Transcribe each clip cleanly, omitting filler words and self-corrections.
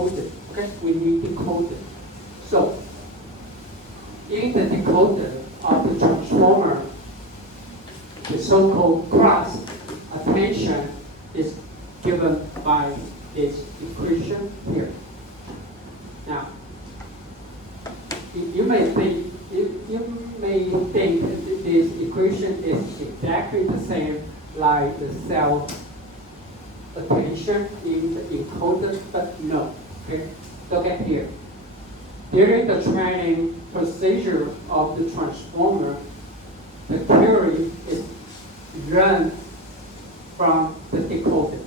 decoder. Okay, we need decoder. So in the decoder of the transformer, the so-called cross attention is given by this equation here. Now, you may think that this equation is exactly the same like the cell attention in the encoder, but no. Okay, look at here. During the training procedure of the transformer, the query is run from the decoder.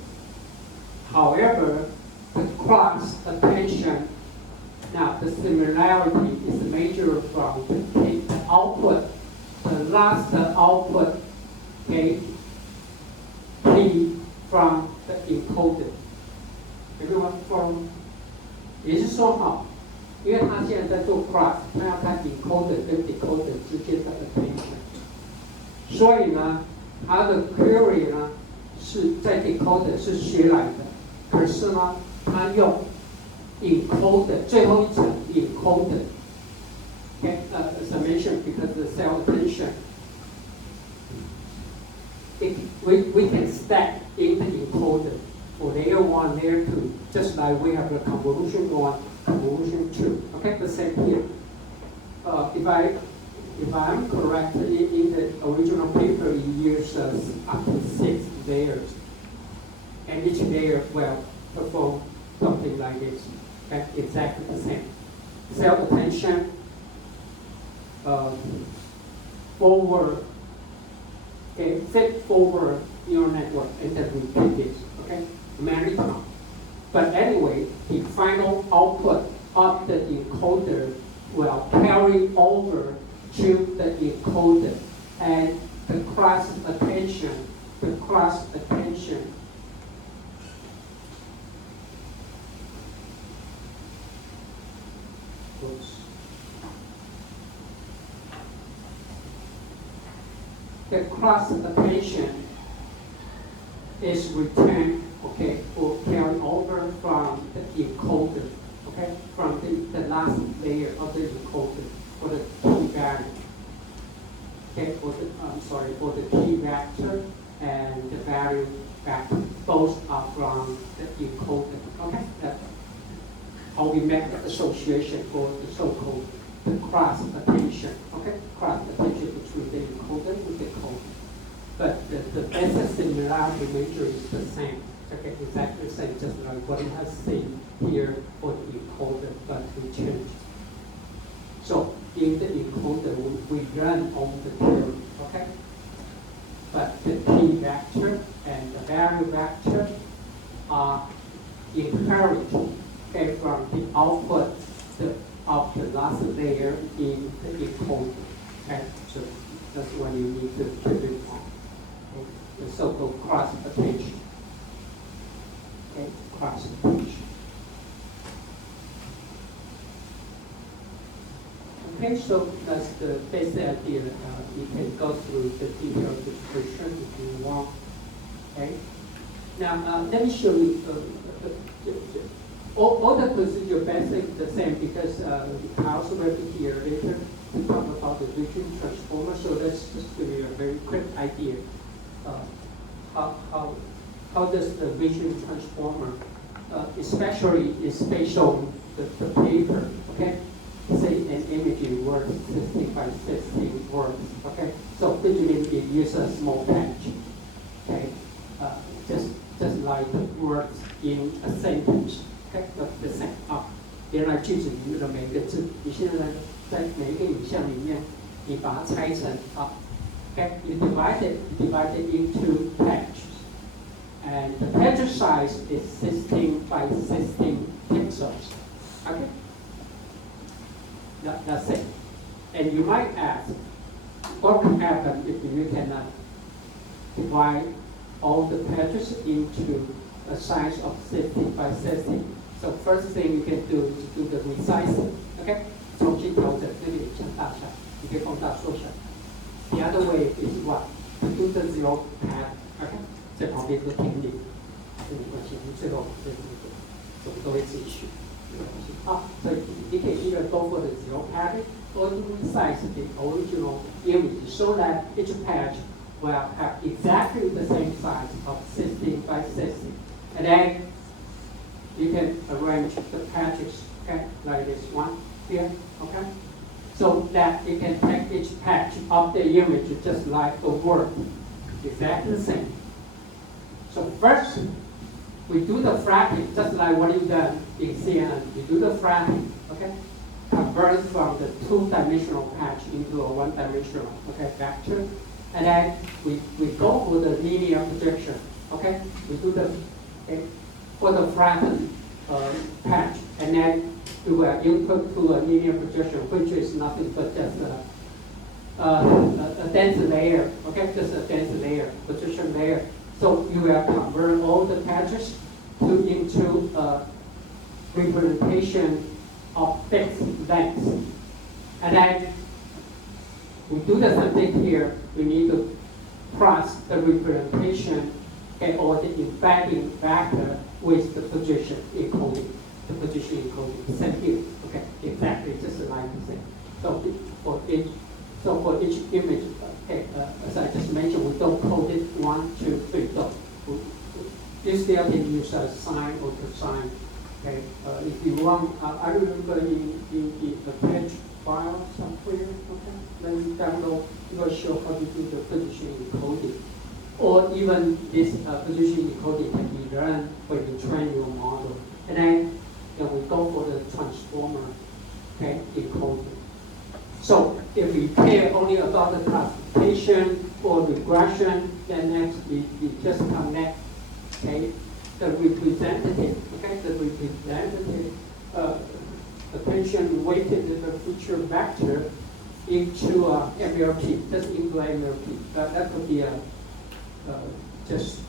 However, the cross attention, now the similarity is measured from the output, the last output gate P from the encoder. Everyone from 也就是说哈，因为他现在在做 cross， 他要看 encoder 跟 decoder 之间的 attention， 所以呢，他的 query 呢是在 decoder 是学来的，可是呢，他用 encoder 最后一层 encoder。Okay, as I mentioned, because the cell attention, we can stack in the encoder for layer 1, layer 2, just like we have a convolution 1, convolution 2. Okay, the same here. If I'm correct, in the original paper, it uses up to 6 layers, and each layer will perform something like this. Okay, exactly the same. Cell attention. Forward, okay, feed forward neural network and then repeat this, okay, many times. But anyway, the final output of the encoder will carry over to the encoder, and the cross attention the cross attention is returned, okay, or carried over from the encoder, okay, from the last layer of the encoder for the key value, okay, for the key vector and the value vector, both are from the encoder, okay. That's how we make the association for the so-called the cross attention, okay, cross attention between the encoder and the decoder. But the basic similarity measure is the same, okay, exactly the same, just like what we have seen here for the encoder, but we changed. So in the encoder, we run on the query, okay, but the key vector and the value vector are inherited, okay, from the output of the last layer in the encoder. Okay, so that's what you need to keep it on. Okay? The so-called cross attention. Okay, cross attention. Okay, so that's the basic idea. You can go through the detailed description if you want. Okay. Now let me show you. All the procedure basically the same because I also will be here later to talk about the vision transformer. So let's just give you a very quick idea. How does the vision transformer, especially is based on the paper, okay? Say an image works 16 by 16 words, okay? So which means it uses a small patch, okay? Just like the words in a sentence. Okay, the same 啊，原来句子里面的每个字，你现在在每一个影像里面，你把它拆成啊 ，okay, you divide it into patches, and the patch size is 16 by 16 pixels. Okay, that's it. And you might ask, what can happen if you cannot divide all the patches into a size of 16 by 16? So first thing you can do is do the resizing, okay? 重新调整这个影像大小，你可以放大缩小。The other way is what? To do the zero pad, okay? 在旁边都听你，跟你关系，你最后这个都会自己学。所以你可以either go for the zero pattern or to resize the original image so that each patch will have exactly the same size of 16 by 60. And then you can arrange the patches, okay, like this one here, okay? So that you can take each patch of the image just like the word, exactly the same. So first, we do the flattening, just like what you've done in CNN. We do the flattening, okay? Convert from the two-dimensional patch into a one-dimensional, okay, vector. And then we go for the linear projection, okay? We do the, for the flattened patch. And then you will input to a linear projection, which is nothing but just a dense layer, okay? Just a dense layer, projection layer. So you will convert all the patches into a representation of fixed length. And then we do the same thing here. We need to cross the representation or the embedding vector with the position encoding. The position encoding. Same here. Okay, exactly just like the same. So for each image, okay, as I just mentioned, we don't code it 1, 2, 3. So you still can use a sign or cosine. Okay, if you want, I remember in the page file somewhere. Okay, then you download. It will show how to do the position encoding, or even this position encoding can be run when you train your model. And then we go for the transformer, okay, encoding. So if we care only about the classification or regression, then next we just connect, okay, the representative, okay, the representative attention weighted the feature vector into MLP, just into MLP. That could be just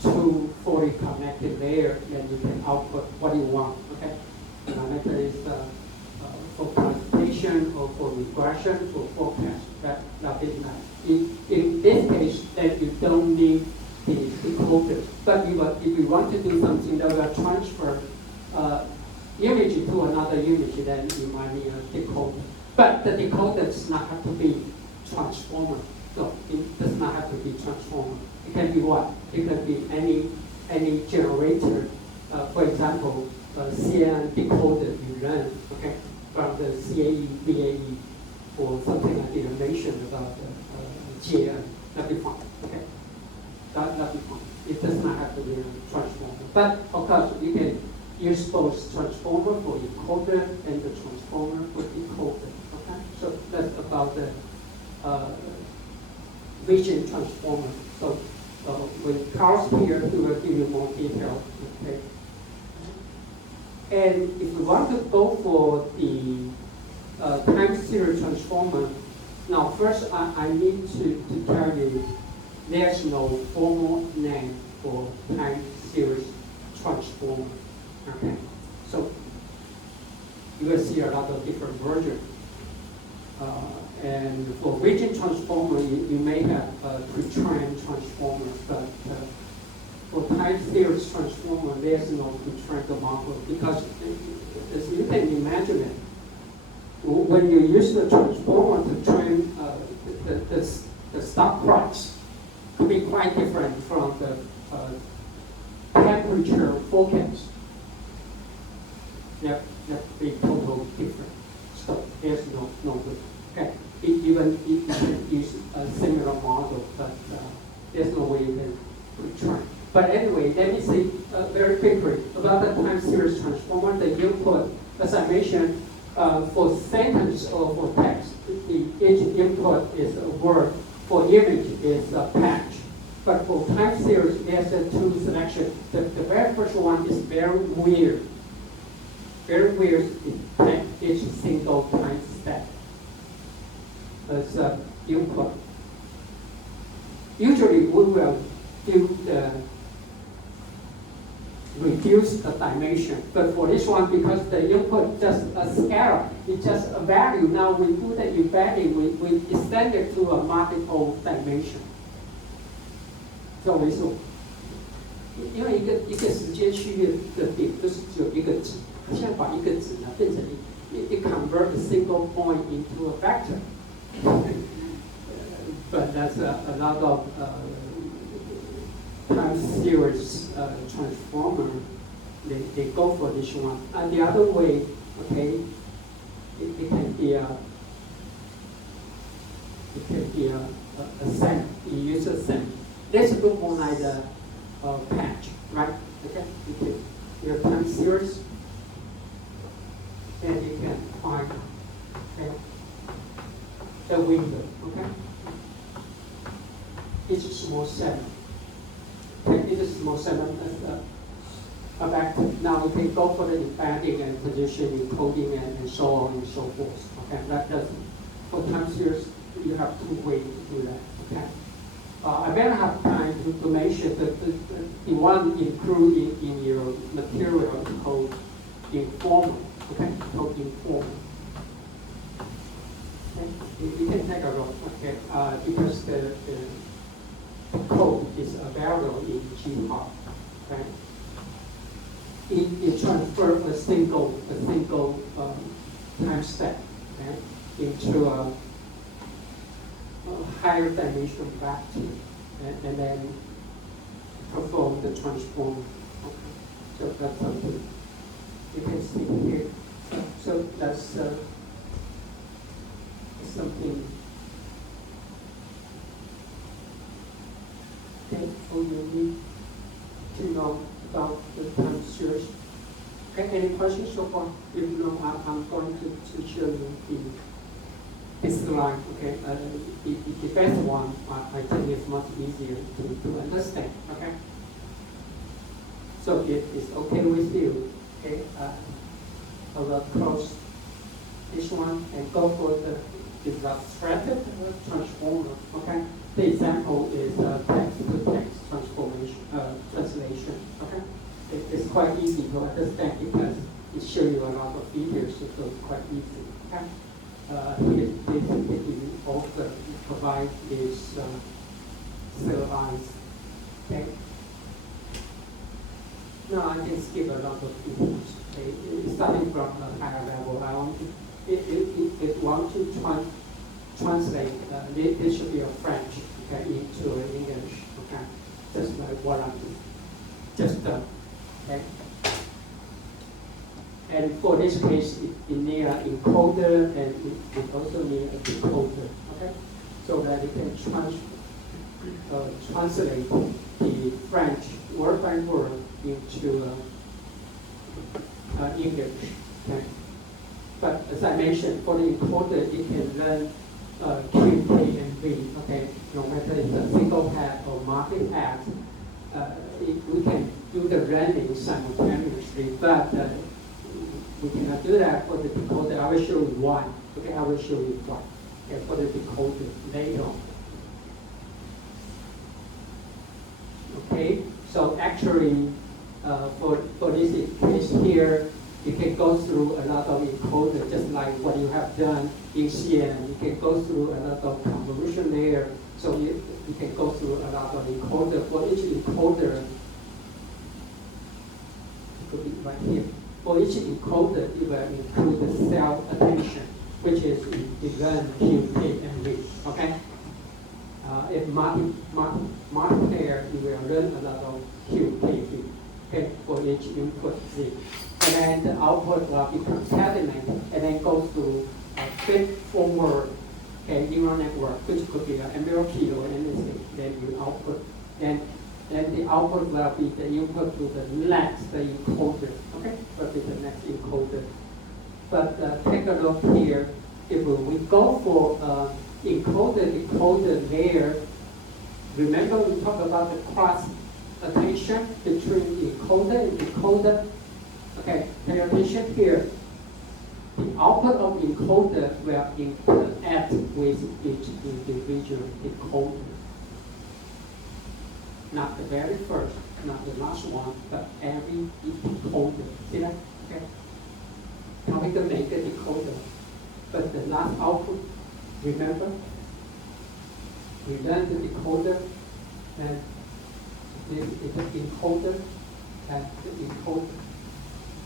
two fully connected layers, then you can output what you want, okay? Whether it's for classification or for regression or forecast, that is nice. In this case, then you don't need the decoder. But if you want to do something that will transfer image to another image, then you might need a decoder. But the decoder does not have to be transformer. No, it does not have to be transformer. It can be what? It can be any generator. For example, CNN decoder you run, okay, from the CAE, VAE, or something like the mentioned about GN. That'd be fine, okay? That'd be fine. It does not have to be a transformer. But of course, you can use both transformer for encoder and the transformer for decoder. Okay, so that's about the vision transformer. So when Carl's here, he will give you more detail. Okay. And if you want to go for the time series transformer, now first I need to tell you there's no formal name for time series transformer. Okay, so you will see a lot of different versions. And for region transformer, you may have pre-trained transformer, but for time series transformer, there's no pre-trained model because, as you can imagine it, when you use the transformer to train the stock price, could be quite different from the temperature forecast. That be totally different. So there's no good. Okay. Even if you can use a similar model, but there's no way you can retrain. But anyway, let me say very quickly about the time series transformer. The input, as I mentioned, for sentence or for text, each input is a word. For image is a patch. But for time series, there's a two selection. The very first one is very weird. Very weird is each single time step as input. Usually we will do the reduce the dimension, but for this one, because the input just a scalar, it's just a value. Now we do the embedding, we extend it to a multiple dimension. So 因为一个时间区域的点就是只有一个值，现在把一个值呢变成it convert a single point into a vector. But that's a lot of time series transformer. They go for this one. And the other way, okay, it can be a send. You use a send. Let's look more like the patch, right? Okay, your time series, and you can find a window. Okay, each small segment. Okay, each small segment as a vector. Now we can go for the embedding and positioning, encoding, and so on and so forth. Okay, that's for time series. You have two ways to do that. Okay. I better have time to mention that the one included in your material is called informal. Okay, called informal. Okay, you can take a look. Okay, because the code is available in GitHub. Okay, it transfers a single time step, okay, into a higher dimension vector, and then perform the transform. Okay. So that's something you can see here. So that's something. Okay, all you need to know about the time series. Okay, any questions so far? If no, I'm going to show you this slide. Okay, the best one I think is much easier to understand. Okay, so it is okay with you. Okay, I will close this one and go for the illustrative transformer. Okay, the example is text-to-text transformation translation. Okay, it's quite easy to understand because it shows you a lot of features, so it's quite easy. Okay. It also provide this serialized. Okay. Now I can skip a lot of details. Okay. Starting from a higher level, I want to translate. This should be a French, okay, into English. Okay, just like what I'm just done. Okay. And for this case, it needs an encoder and it also needs a decoder, okay? So that it can translate the French word by word into English, okay? But as I mentioned, for the encoder, it can learn Q, K, and V, okay? No matter it's a single path or multi-path, we can do the learning simultaneously, but we cannot do that for the decoder. I will show you why. Okay, I will show you why. Okay, for the decoder later on. Okay, so actually, for this case here, you can go through a lot of encoder, just like what you have done in CN. You can go through a lot of convolution there. So you can go through a lot of encoder. For each encoder, it could be right here. For each encoder, it will include the cell attention, which is event, Q, K, and V. Okay. If multi-pair, you will learn a lot of Q, K, V. Okay, for each input Z. And then the output will be concatenated and then go through a feed-forward neural network, which could be an MLP or anything. Then you output, and then the output will be the input to the next encoder. Okay, will be the next encoder. But take a look here. If we go for encoder-decoder layer, remember we talked about the cross attention between encoder and decoder. Okay, pay attention here. The output of encoder will interact with each individual decoder. Not the very first, not the last one, but every decoder. See that? Okay. Now we can make a decoder. But the last output, remember? We learned the decoder and This is the encoder and the encoder.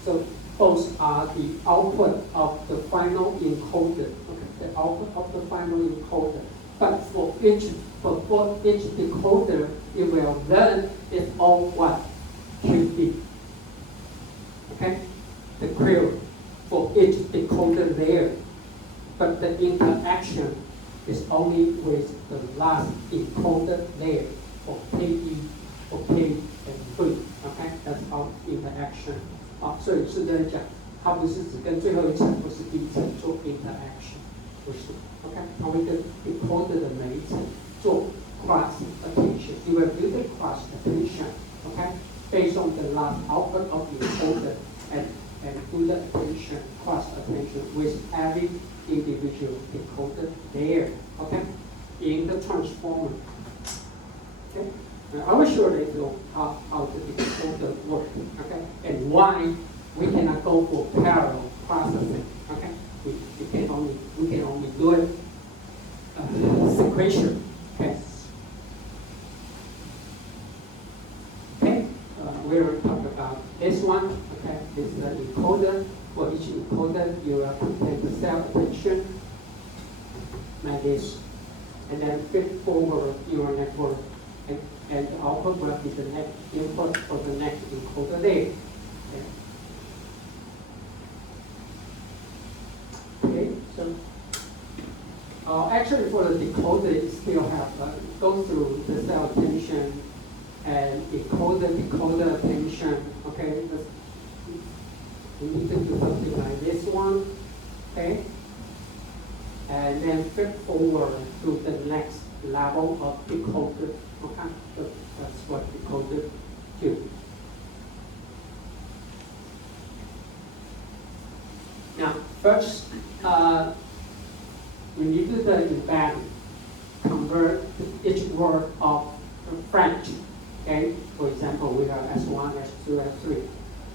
So both are the output of the final encoder. Okay, the output of the final encoder. But for each decoder, it will learn its own what? QD. Okay? The query for each decoder layer. But the interaction is only with the last encoder layer for KE, for K and 3. Okay? That's our interaction. 所以是在讲，它不是只跟最后一层或是第一层做 interaction， 不是 ，OK， 它会跟 decoder 的每一层做 cross attention， 因为 do the cross attention，OK， based on the last output of the encoder and do the attention cross attention with every individual decoder there, okay, in the transformer. Okay. I will show later how the decoder works, okay, and why we cannot go for parallel processing, okay. We can only do it sequential, okay. Okay, we will talk about this one, okay. This is the encoder. For each encoder, you will take the cell attention like this, and then feed forward your network. And the output will be the next input for the next encoder there. Okay, so actually for the decoder, it still have go through the cell attention and decoder attention. Okay, we need to do something like this one. Okay, and then feed forward to the next level of decoder. Okay, so that's what decoder do. Now, first, we need to embed, convert each word of French. Okay, for example, we have S1, S2, S3,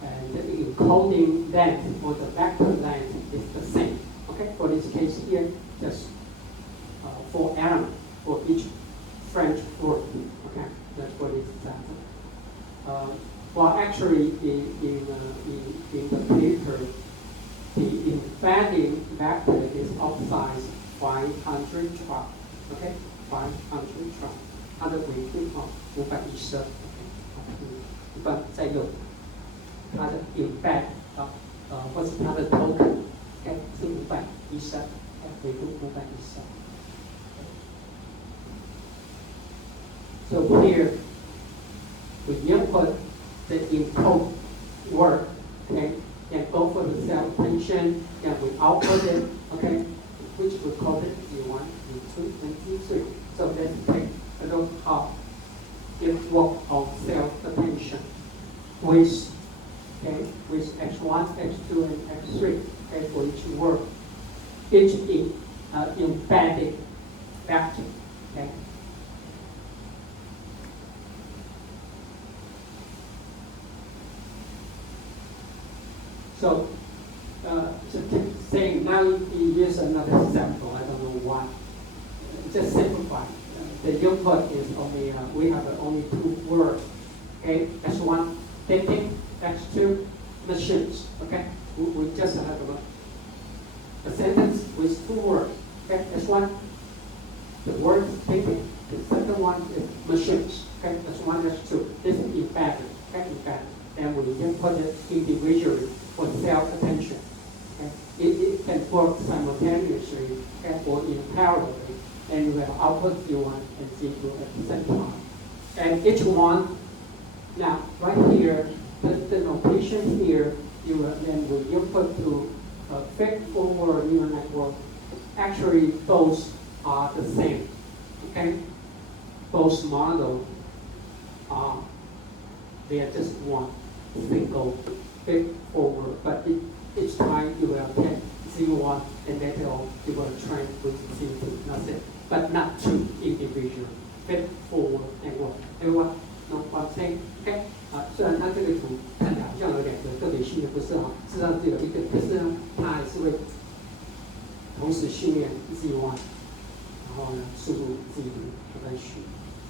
and the encoding length or the vector length is the same. Okay, for this case here, just 4 elements for each French word. Okay, that's what it's example. Well, actually, in the paper, the embedding vector is of size 500 tribe. Okay, 500 tribe. 它的维度512。一般在用它的 embed 或是它的 token， OK 是513，维度513。So here, we input the encode word, okay, and go for the cell attention, and we output it, okay, which we call it Z1, Z2, and Z3. So let's take a look how it works on cell attention with, okay, with X1, X2, and X3, okay, for each word, each embedded vector, okay. So, saying now you use another sample, I don't know why. Just simplify. The input is only, we have only 2 words. Okay, S1, thinking, X2, machines. Okay, we just have a sentence with 2 words. Okay, S1, the word is thinking. The second one is machines. Okay, S1, S2. This is embedded. Okay, embedded. And we input it individually for cell attention. Okay? It can work simultaneously, okay, or in parallel, and you will output Z1 and Z2 at the same time. And each one, now right here, the notation here, you will then will input to feed forward neural network. Actually, both are the same. Okay, both models are they are just one single feed forward, but each time you will take Z1 and later on you will train with Z2. That's it. But not 2 individual feed forward network. Everyone know what I'm saying? Okay? 虽然它这个图看起来好像有2个特别训练，不是哈，事实上只有一个，可是呢，它还是会同时训练 Z1， 然后呢，输入 Z2 来学。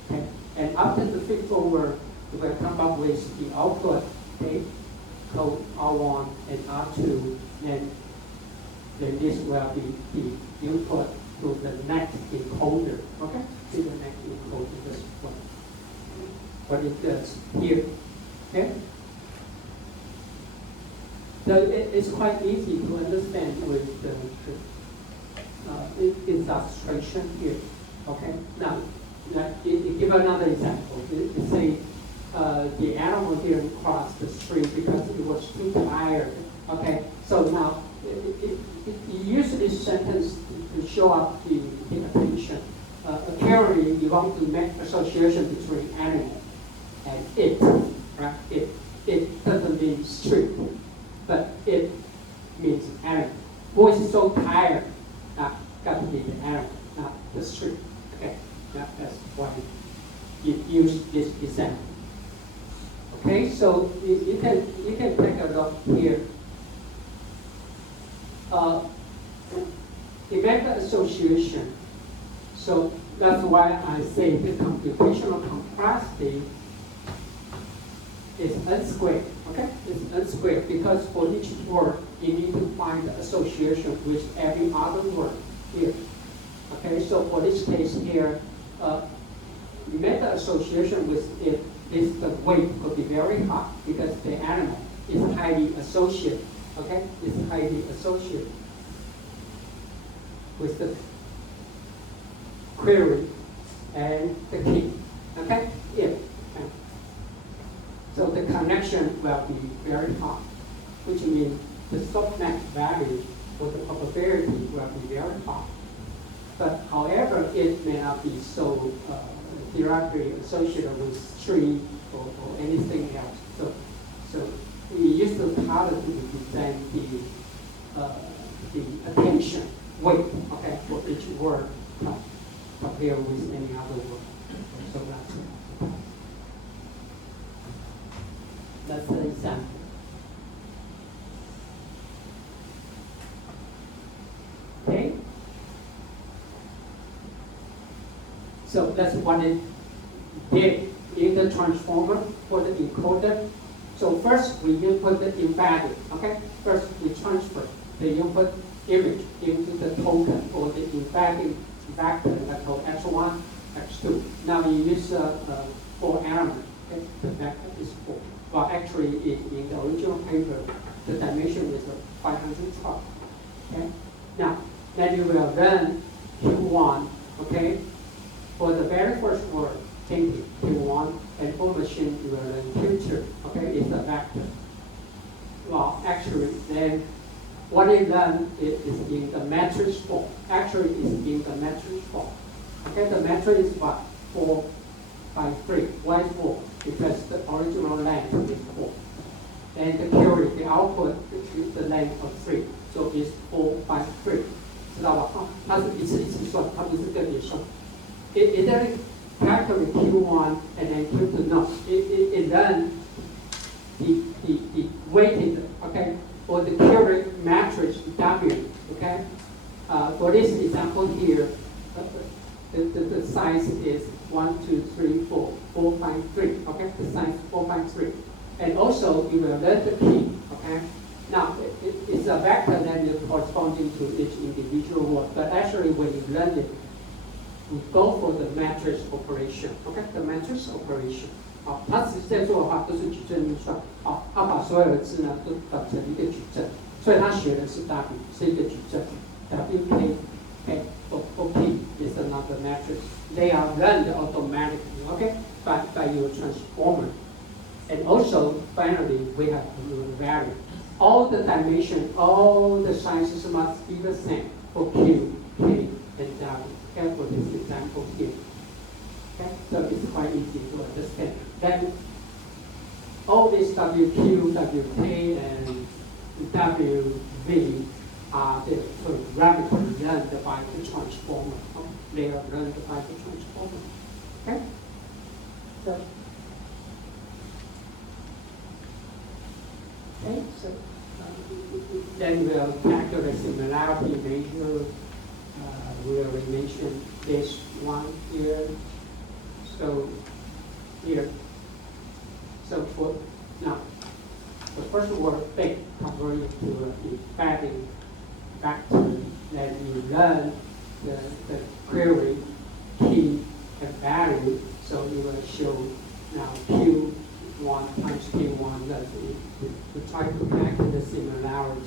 Okay? And after the feed forward, we will come up with the output, okay, code R1 and R2, then this will be the input to the next encoder, okay? To the next encoder, this one. What it does here, okay? So it's quite easy to understand with the illustration here, okay? Now, give another example. Say the animal here crossed the street because it was too tired, okay? So now, you use this sentence to show up the attention. Clearly, you want to make association between animal and it, right? It doesn't mean street, but it means animal. Who is so tired? Got to be the animal, not the street. Okay, that's why you use this example. Okay, so you can take a look here. Event association. So that's why I say the computational complexity is n squared. Okay, it's n squared because for each word you need to find the association with every other word here. Okay, so for this case here, meta association with it is the weight will be very high because the animal is highly associated. Okay, it's highly associated with the query and the key. Okay, if. So the connection will be very high, which means the softmax value for the probability will be very high. But however, it may not be so directly associated with tree or anything else. So we use the color to represent the attention weight, okay, for each word compared with any other word. So that's an example. Okay? So that's what it did in the transformer for the encoder. So first we input the embedded, okay? First we transfer the input image into the token or the embedding vector that's called x1, x2. Now you use 4 elements, okay? The vector is 4. Well, actually, in the original paper, the dimension is 512. Okay. Now, then you will run Q1. Okay. For the very first word, thinking Q1, and for machine you will run Q2. Okay, it's a vector. Well, actually, then what it done is in the matrix form. Actually, it's in the matrix form. Okay, the matrix is what 4 by 3. Why 4? Because the original length is 4. And the query, the output is the length of 3. So it's 4 by 3. 知道吧？它是一次一次算，它不是个别算。It doesn't calculate Q1 and then Q2. No, it then the weighted, okay, for the query matrix W, okay. For this example here, the size is 1, 2, 3, 4, 4.3. Okay, the size 4.3. And also you will learn the key. Okay. Now it's a vector that is corresponding to each individual word. But actually, when you learn it, we go for the matrix operation. Okay, the matrix operation. 好，它实际在做的话都是矩阵运算。好，它把所有的字呢都导成一个矩阵，所以它学的是 W 是一个矩阵 ，WK。Okay, OK is another matrix. They are run automatically, okay, by your transformer. And also, finally, we have the value. All the dimension, all the sizes must be the same for Q, K, and W. Okay, for this example here. Okay, so it's quite easy to understand. Then, all these WQ, WK, and WV are the parameters learned by the transformer. They are learned by the transformer. Okay? So, then we'll calculate similarity measure. We will mention this one here. So here, So for now, the first word big converted to embedding factor, then you learn the query key and value. So you will show now Q1 times Q1. That we try to connect the similarity.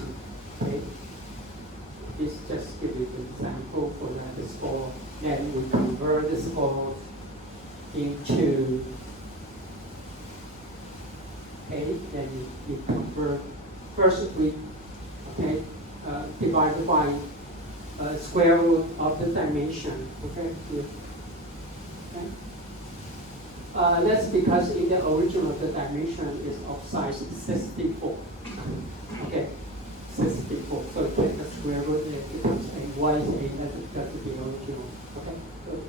Okay. This just give you an example for the score. Then we convert the score into, okay, then you convert, first we, okay, divided by square root of the dimension, okay, here. Okay. That's because in the original the dimension is of size 64, okay, 64, so take the square root, it becomes a YuanZe, that's the original, okay,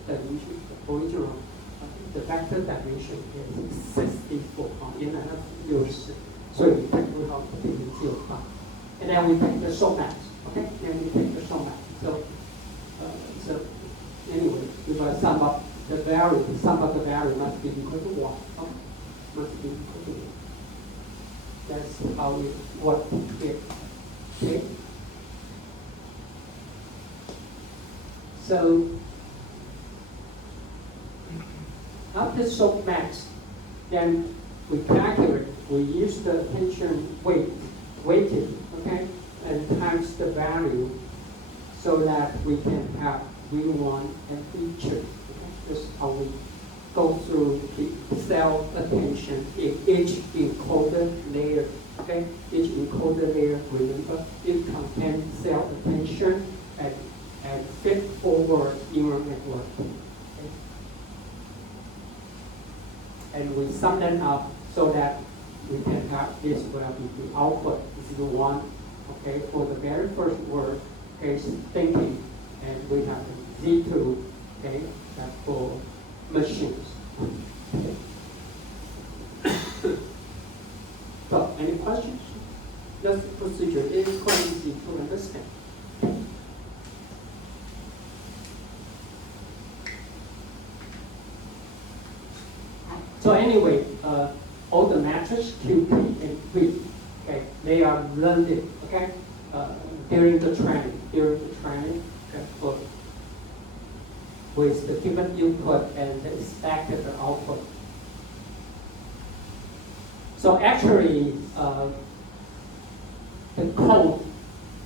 the original, the vector dimension is 64, in another use, so you take the out the 0.5. And then we take the somax, okay, then we take the somax, so anyway, if I sum up the value, the sum of the value must be equal to 1, okay, must be equal to 1. That's how it works here. Okay. So after somax, then we calculate. We use the attention weighted, okay, and times the value, so that we can have V1 and V2. Okay? That's how we go through the cell attention in each encoded layer. Okay, each encoder layer, remember, it contains cell attention and feed forward neural network. Okay? And we sum them up so that we can have this will be the output Z1, okay, for the very first word, okay, thinking, and we have the Z2, okay, that's for machines. Okay. So, any questions? That's the procedure. It is quite easy to understand. So anyway, all the matrices Q, P, and V, okay, they are learned, okay, during the training, okay, with the given input and the expected output. So actually, the code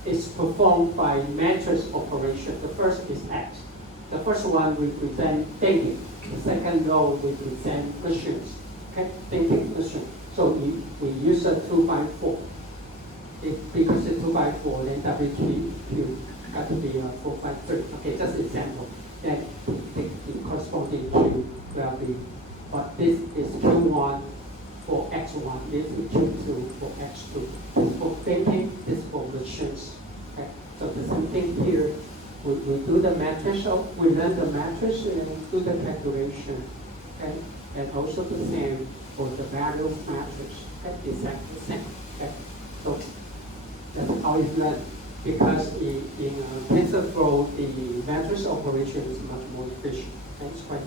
is performed by matrix operation. The first is X. The first one represents thinking. The second row represents machines. Okay, thinking machine. So we use a 2x4. Because it's 2x4, then W2 got to be 4x3. Okay, just example. Then the corresponding Q will be, but this is Q1 for X1, this is Q2 for X2. This for thinking, this for machines. Okay, so the same thing here. We do the matrix, we learn the matrix and do the calculation. Okay, and also the same for the value matrix. Okay, exactly the same. Okay, so that's how it's learned. Because in TensorFlow, the matrix operation is much more efficient. And it's quite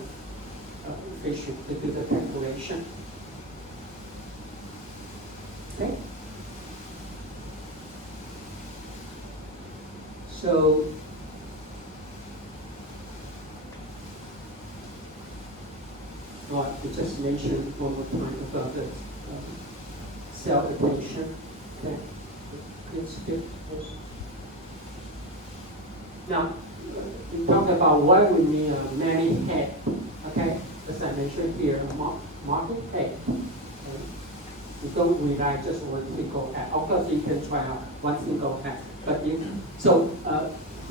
efficient to do the calculation. Okay. So we just mentioned one more time about the cell attention. Okay. It's good. Now, we talk about why we need many head. Okay, as I mentioned here, market head. You don't rely just one single head. Of course, you can try out one single head, but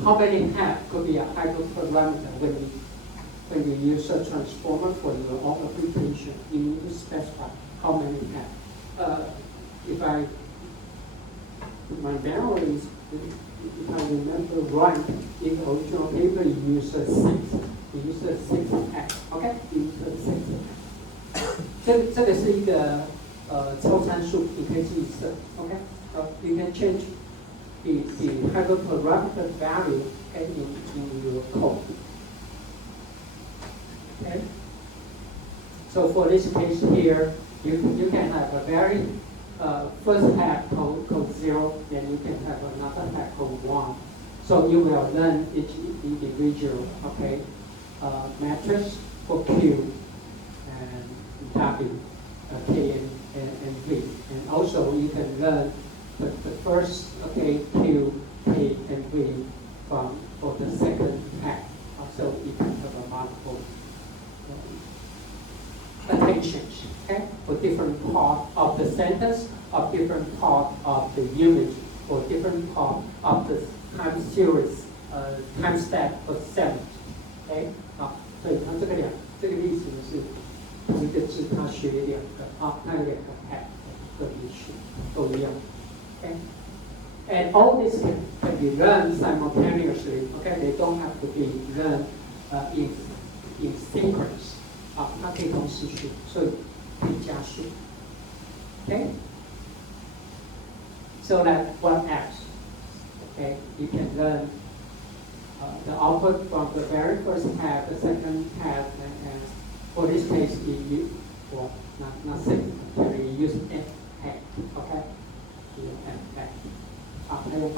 how many head could be a hyperparameter when you use a transformer for your own application? You need to specify how many head. If my memory is, if I remember right, in the original paper you use 6. You use 6 head. Okay, you use 6. 这个是一个超参数，你可以自己设。Okay, you can change the hyperparameter value in your code. Okay. So for this case here, You can have a very first hash code 0, then you can have another hash code 1. So you will learn each individual, okay, matrix for Q and W, K and V. And also you can learn the first, okay, Q, K, and V for the second hash. So you can have a multiple attentions, okay, for different part of the sentence, or different part of the image, or different part of the time series, time step of seven， 哎，好，所以它这个例子呢是同一个字，它学2个啊，它有2个 app 的意思都一样 ，okay。And all this can be learned simultaneously. Okay, they don't have to be learned in sequence. 啊，它可以同时学，所以可以加速。Okay, so that what else? Okay, you can learn the output from the very first half, the second half, and for this case, well, not second, you use F half. Okay, F half. 还有8个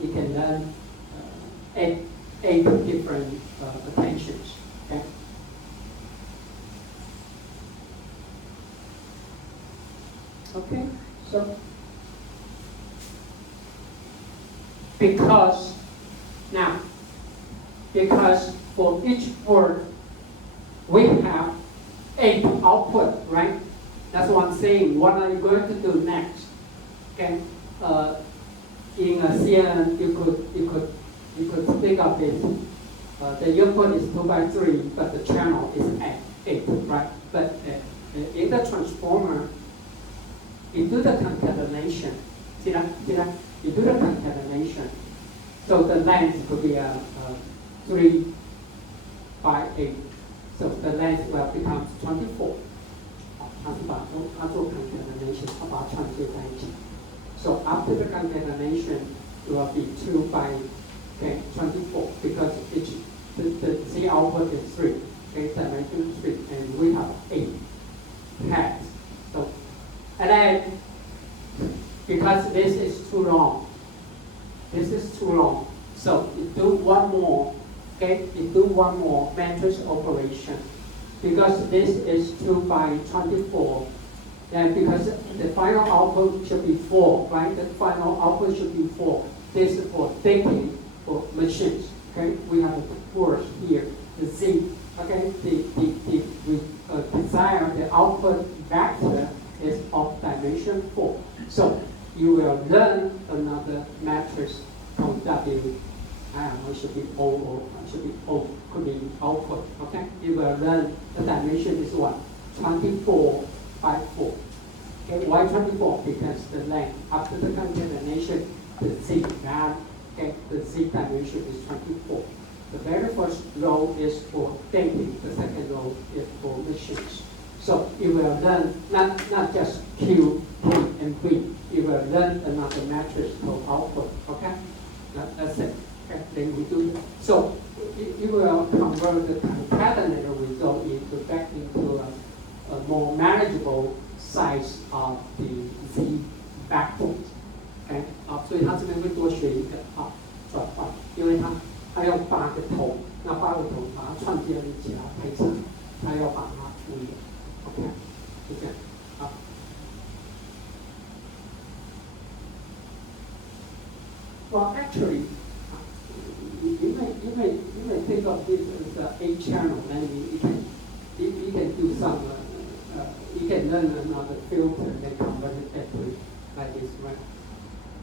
you can learn 8 different attentions. Okay. Okay. So because for each word we have 8 output, right? That's what I'm saying. What are you going to do next? Okay, in a CNN, you could think of this. The input is 2 by 3, but the channel is 8, right? But in the transformer, you do the concatenation. See that? You do the concatenation. So the length could be 3 by 8. So the length will become 24. 它做 concatenation, 它把它串接在一起。So after the concatenation, it will be 2 by 24 because the Z output is 3, dimension 3, and we have 8 heads. So, and then because this is too long, so you do one more, you do one more matrix operation because this is 2 by 24. And because the final output should be 4, right? The final output should be 4. This is for thinking for machines. Okay, we have a word here, the Z. Okay, we desire the output vector is of dimension 4. So you will learn another matrix called W. I don't know, it should be O or should be O, could be output. Okay, you will learn the dimension is what? 24 by 4. Okay, why 24? Because the length after the concatenation, the Z value, the Z dimension is 24. The very first row is for thinking, the second row is for machines. So you will learn not just Q, P, and V. You will learn another matrix called output. Okay, that's it. Okay, then we do that. So you will convert the concatenator result back into a more manageable size of the Z vectors. Okay, 所以它这边会多学一个转换，因为它要8个头，那8个头把它串接在一起，配上，它要把它处理。OK， 就这样。好。Well, actually, you may think of this as a channel, and you can do some. You can learn another filter and then convert it to like this, right?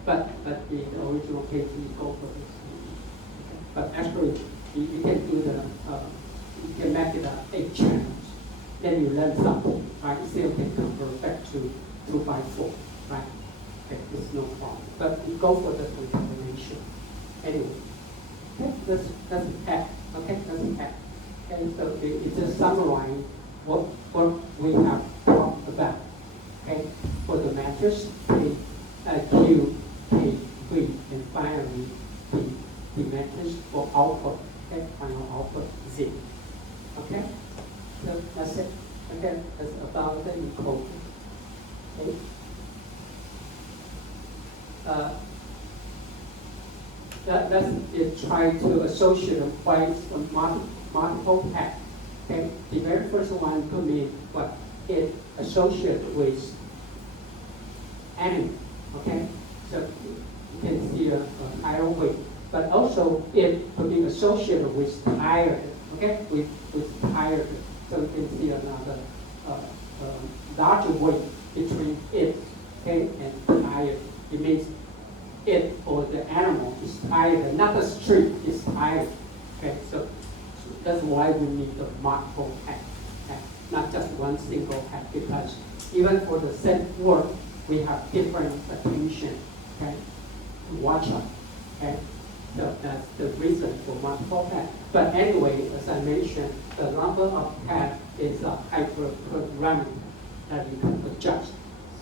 But the original case, you go for this. Okay. But actually, you can do you can make it 8 channels. Then you learn something, right? You still can convert back to 2 by 4, right? Okay, it's no problem. But you go for the concatenation. Anyway, okay, that's F. Okay, that's F. Okay, so it's just summarizing what we have talked about. Okay, for the matrix Q, K, V, and finally the matrix for output. Okay, final output Z. Okay, so that's it. Okay. uh, let's try to associate by multiple path. Okay, the very first one could be what it associated with animal. Okay, so you can see a higher weight, but also it could be associated with tired. Okay, with tired, so you can see another larger weight between it, okay, and tired. It means it or the animal is tired, not the street is tired. Okay, so that's why we need the multiple head, not just one single head, because even for the same word, we have different attention, okay, to watch out, okay. So that's the reason for multiple head. But anyway, as I mentioned, the number of head is a hyperparameter that you can adjust.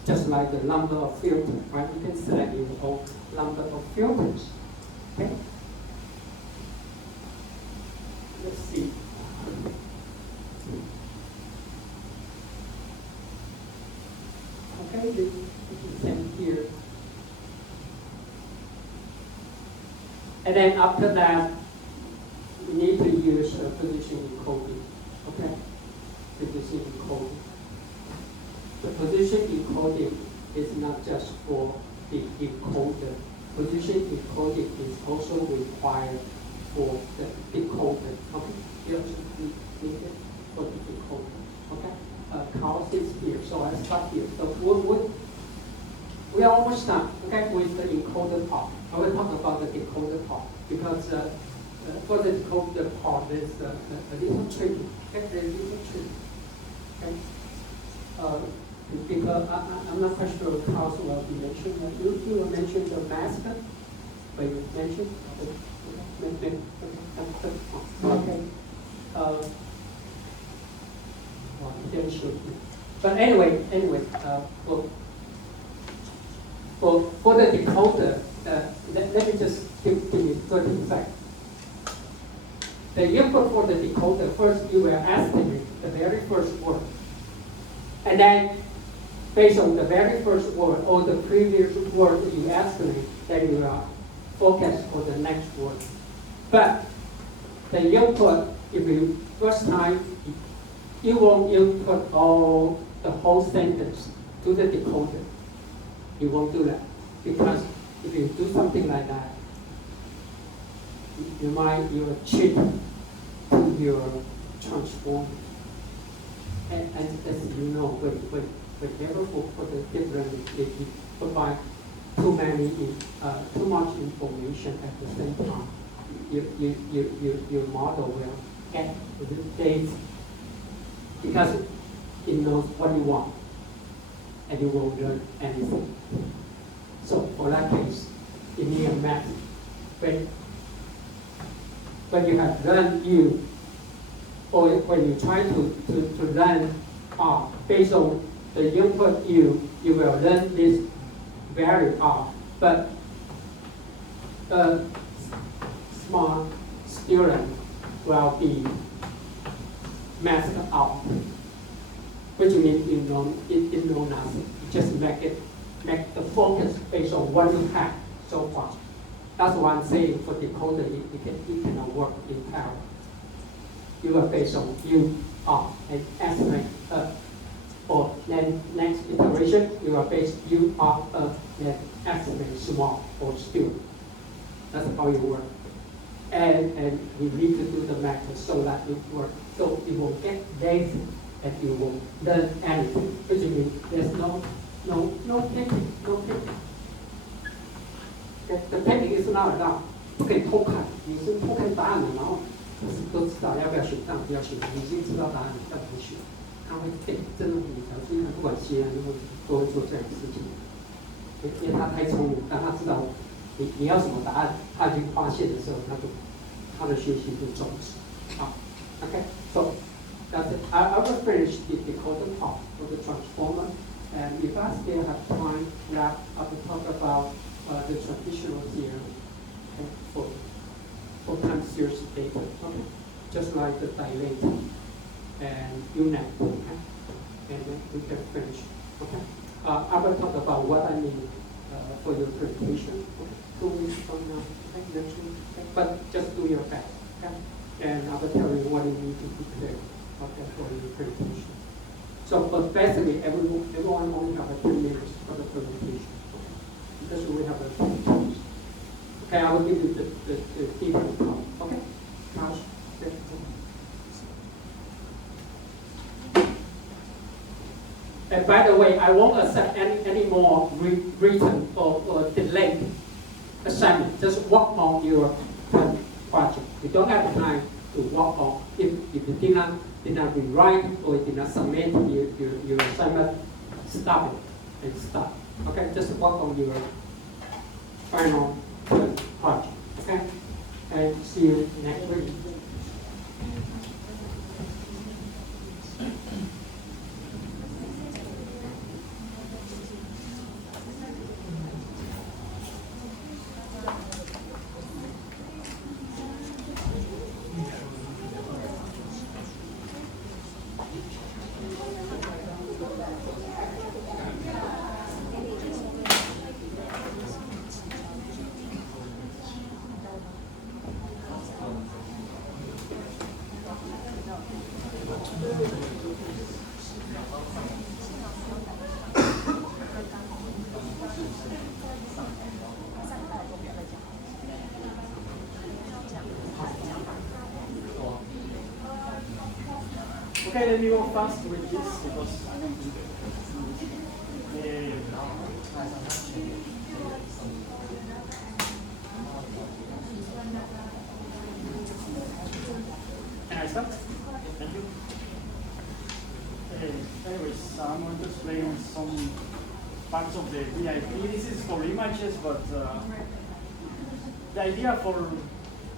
Just like the number of filters, right? You can select your own number of filters. Okay? Let's see. Okay, this is same here. And then after that, we need to use position encoding. Okay? Position encoding. The position encoding is not just for the encoder. Position encoding is also required for the decoder. Okay, you need it for the decoder. Okay, Carl is here, so I start here. So we are almost done. Okay, with the encoder part. I will talk about the decoder part because for the decoder part, there's a little tricky. Okay, there's a little tricky. Okay. Because I'm not quite sure how well you mentioned. You mentioned the mask, but you mentioned. Okay. But anyway, for the decoder, let me just give you 30 seconds. The input for the decoder, first you will estimate the very first word, and then based on the very first word or the previous word that you estimate, then you will focus for the next word. But the input, if you first time, you won't input the whole sentence to the decoder. You won't do that because if you do something like that, you will cheat to your transformer. And as you know, whenever for the different, if you provide too much information at the same time, your model will get days because it knows what you want and you won't learn anything. So for that case, you need a method. When you have learned or when you try to learn based on the input you will learn this very R, but a smart student will be masked out, which means it know nothing. You just make the focus based on what you have so far. That's why I'm saying for decoder, it cannot work in parallel. You are based on and estimate or then next iteration, you are based then estimate small or still. That's how you work. And we need to do the method so that it works. So you will get lazy and you will learn anything, which means there's no picking. The picking is not allowed. 不可以偷看，你是偷看答案的，然后都知道要不要选上，不要选，你已经知道答案，要不选，他会真的很小心，不管谁都会做这样的事情，因为他太聪明，当他知道你要什么答案，他已经发现的时候，他的学习就终止。好 ，OK， so that's it. I will finish the decoder part for the transformer, and if I still have time left, I will talk about the traditional theorem for time series data, okay? Just like the dilator and UNet, okay? And then we can finish, okay? I will talk about what I mean for your presentation. Okay? 2 weeks from now, okay? Next week. Okay? But just do your best. Okay? And I will tell you what you need to prepare, okay, for your presentation. So, but basically, everyone only have 10 minutes for the presentation. Okay? Because we have a 10 minutes. Okay, I will give you the detailed talk. Okay? Josh, and by the way, I won't accept any more written or delayed assignment. Just work on your project. You don't have time to work on if you did not rewrite or you did not submit your assignment. Stop it and stop. Okay, just work on your final project. Okay, and see you next week. Okay, let me go fast with this because can I start? Thank you. Anyways, I'm going to explain some parts of the VIP. This is for images, but the idea for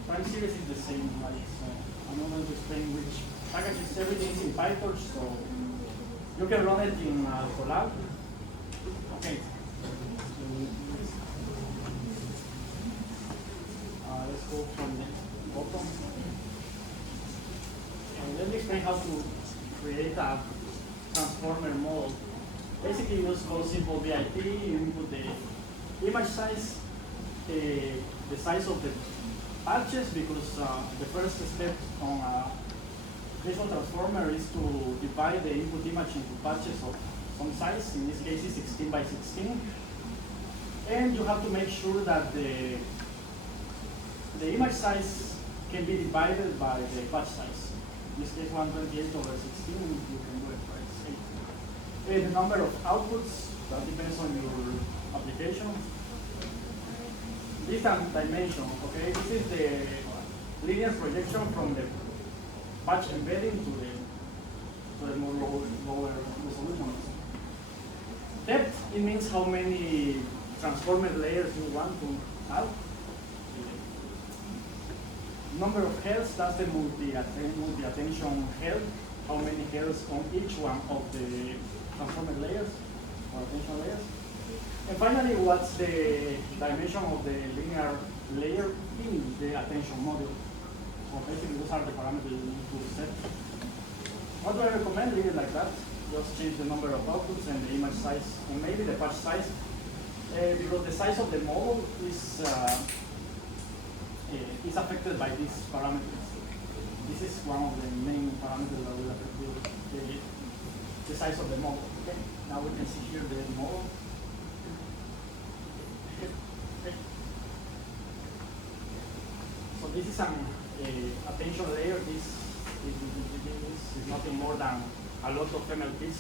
time series is the same. Right? So I'm not going to explain which packages. Everything is in PyTorch, so you can run it in Colab. Okay. Let's go from the bottom. And let me explain how to create a transformer model. Basically, you just call simple VIP. You input the image size, the size of the patches, because the first step on a visual transformer is to divide the input image into patches of some size. In this case, it's 16 by 16. And you have to make sure that the image size can be divided by the patch size. In this case, 128 over 16, you can do it right. And the number of outputs, that depends on your application. This dimension, okay, this is the linear projection from the patch embedding to the more lower resolution. Depth, it means how many transformer layers you want to have. Number of hairs, that's the multi-attention hair. How many hairs on each one of the transformer layers or attention layers. And finally, what's the dimension of the linear layer in the attention module? So basically, those are the parameters you need to set. What do I recommend? Leave it like that. Just change the number of outputs and the image size, and maybe the patch size, because the size of the model is affected by these parameters. This is one of the main parameters that will affect the size of the model. Okay. Now we can see here the model. So this is an attention layer. This is nothing more than a lot of MLPs.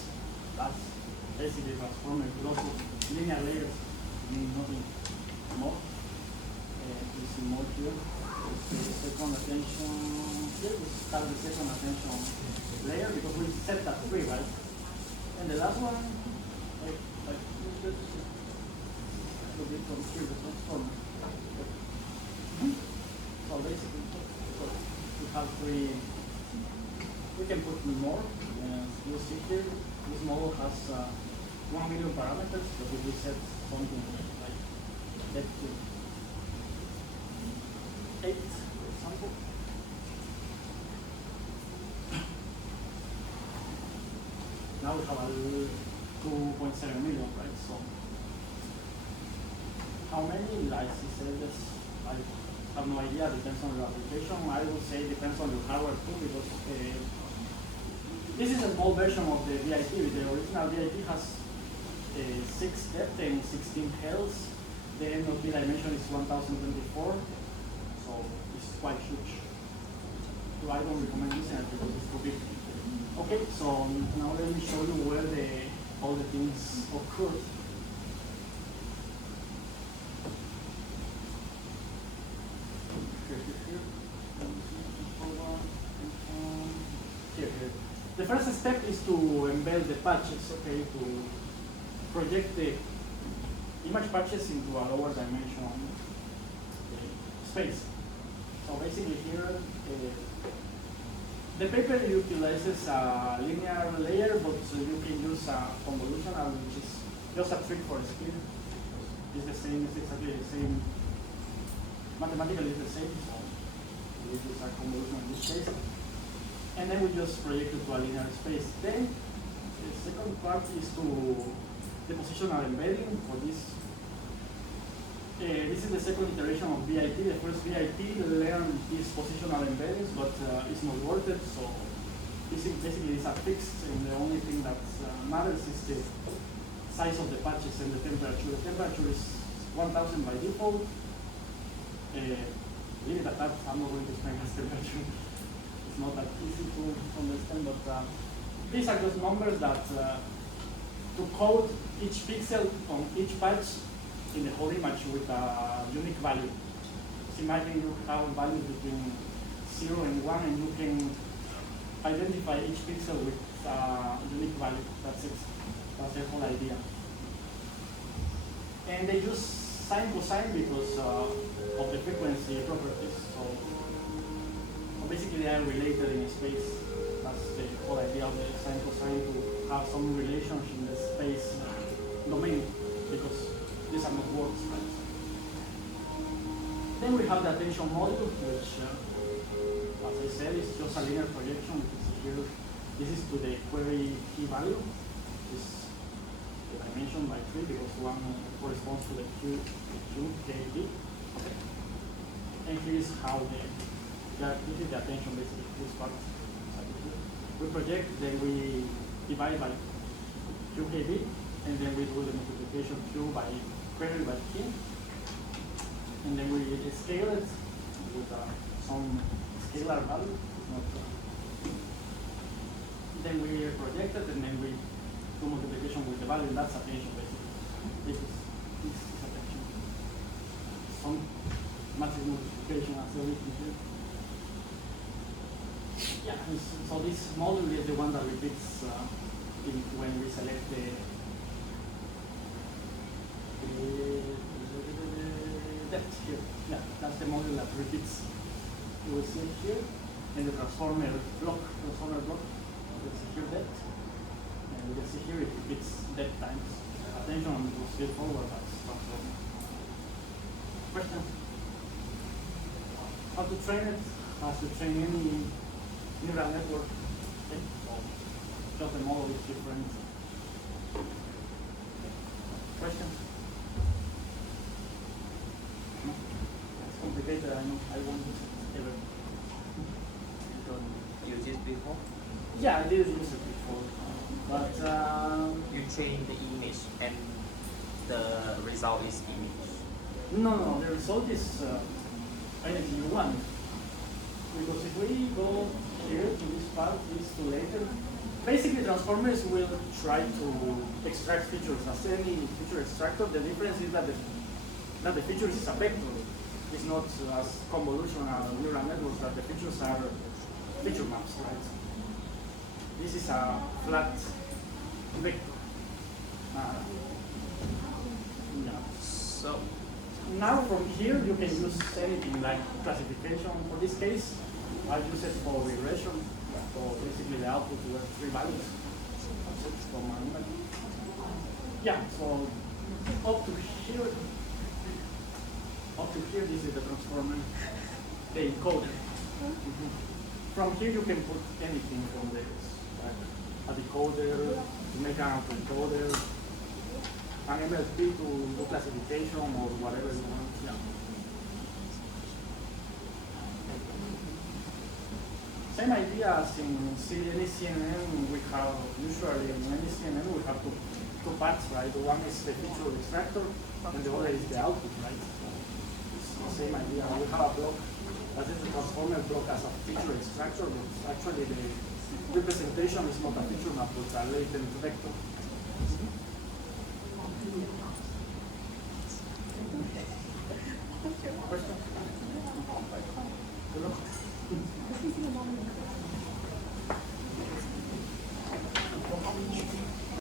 That's basically transformer. Lots of linear layers mean nothing more. You see more here. The second attention here. We start the second attention layer because we set that free, right? And the last one, the transformer. So basically, we have three. We can put more. You see here, this model has 1 million parameters, but if we set something like that to 8, for example. Now we have a 2.7 million, right? So how many, like she said, I have no idea, depends on your application. I would say depends on your hardware too, because this is a small version of the VIP. The original VIP has 6 depth and 16 health. The end of the dimension is 1024, so it's quite huge. So I don't recommend using it because it's too big. Okay, so now let me show you where all the things occur. Here. The first step is to embed the patches, okay, to project the image patches into a lower dimension space. So basically here, the paper utilizes a linear layer, but you can use a convolutional, which is just a trick for speed. It's the same, it's exactly the same. Mathematically it's the same, so we use a convolution in this case. And then we just project it to a linear space. Then the second part is to the positional embedding for this. This is the second iteration of VIP. The first VIP learned these positional embeddings, but it's not worth it. So basically it's a fixed, and the only thing that matters is the size of the patches and the temperature. The temperature is 1000 by default. Leave it at that. I'm not going to explain this temperature. It's not that easy to understand, but these are just numbers that to code each pixel on each patch in the whole image with a unique value. So imagine you have values between 0 and 1, and you can identify each pixel with a unique value. That's it. That's the whole idea. And they use sine cosine because of the frequency properties. So basically they are related in space. That's the whole idea of the sine cosine, to have some relationship in the space domain, because these are not words, right? Then we have the attention module, which, as I said, is just a linear projection. You can see here, this is to the query key value, which is the dimension by 3, because one corresponds to the QKB. Okay. And here is how this is the attention, basically, this part. We project, then we divide by QKB, and then we do the multiplication Q by query by key, and then we scale it with some scalar value. Then we project it, and then we do multiplication with the value, and that's attention, basically. This is attention. Some matrix multiplication as everything here. Yeah, so this module is the one that repeats when we select the depth here. Yeah, that's the module that repeats. You will see it here in the transformer block. You can see here depth. And you can see here it repeats depth times. Attention will still forward as transformer. Questions? How to train it? How to train any neural network. Okay, so just the model is different. Questions? No? It's complicated, I know. I won't use it ever. You don't use it before? Yeah, I did use it before. But You train the image and the result is image. no, the result is anything you want. Because if we go here to this part, this to later, basically transformers will try to extract features as any feature extractor. The difference is that the features is a vector. It's not as convolutional neural networks that the features are feature maps, right? This is a flat vector. Yeah. So, Now from here you can use anything like classification. For this case, I use it for regression. So basically the output were 3 values. That's it from my image. Yeah, so up to here, this is the transformer, the encoder. From here you can put anything from this, like a decoder, to make an autoencoder, an MLP to do classification or whatever you want. Yeah. Same idea as in any CNN, we have, usually in any CNN we have two parts, right? One is the feature extractor and the other is the output, right? It's the same idea. We have a block that is the transformer block as a feature extractor, but actually the representation is not a feature map, but a latent vector. Questions?